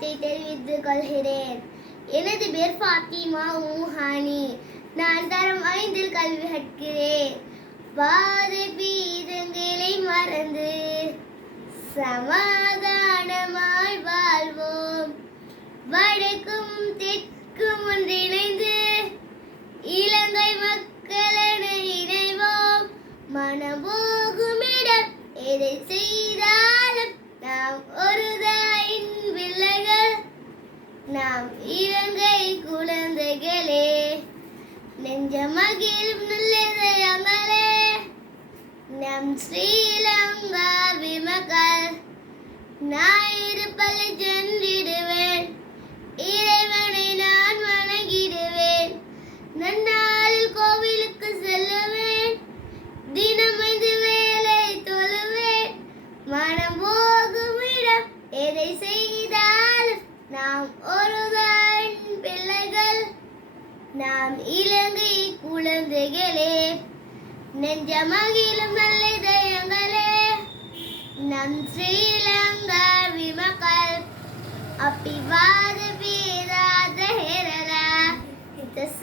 வணக்கத்தை தெரிவித்துக் கொள்கிறேன். எனது பேர் ஃபாத்திமா ஊஹானி. நான் தரம் 5 கல்வி கற்கிறேன். வாத பீதங்களை மறந்து சமாதானமாய் வாழ்வோம். வடக்கும் தெற்கும் ஒன்றிணைந்து இலங்கை மக்களென இணைவோம். மனம் போகும் இடம் எதை செய்தாலும் நாம் ஒரு தாயின் பிள்ளைகள். நாம் இலங்கை குழந்தைகளே. நெஞ்சமகிழும் நல்லதயங்களே. நம் ஸ்ரீலங்கா விமகள். ஞாயிறு பள்ளி சென்றிடுவேன். இறைவனை நான் வணங்கிடுவேன். நன்னாளில் கோவிலுக்கு செல்லுவேன். தினம் 5 வேளை தொழுவேன். மனம் போகும் இடம் எதை செய்தாலும் நாம் ஒரு தாயின் பிள்ளைகள். நாம் இலங்கை குழந்தைகளே. நெஞ்சமகிழும் நல்ல இதயங்களே. நம் ஸ்ரீலங்கா விமகள். அபிவாத பேராத ஹேரல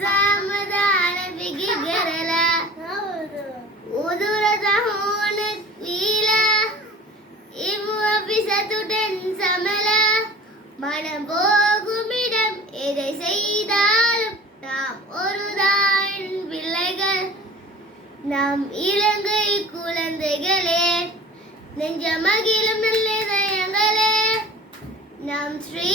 சமாதான விகிகரல උදුරද හෝන වීලා ඉමු අපි සතුටෙන් සමලා. மனம் போகும் இடம் எதை செய்தாலும் நாம் ஒரு தாயின் பிள்ளைகள். நாம் இலங்கை குழந்தைகளே. நெஞ்சமகிழும் நல்ல இதயங்களே. நாம் ஸ்ரீ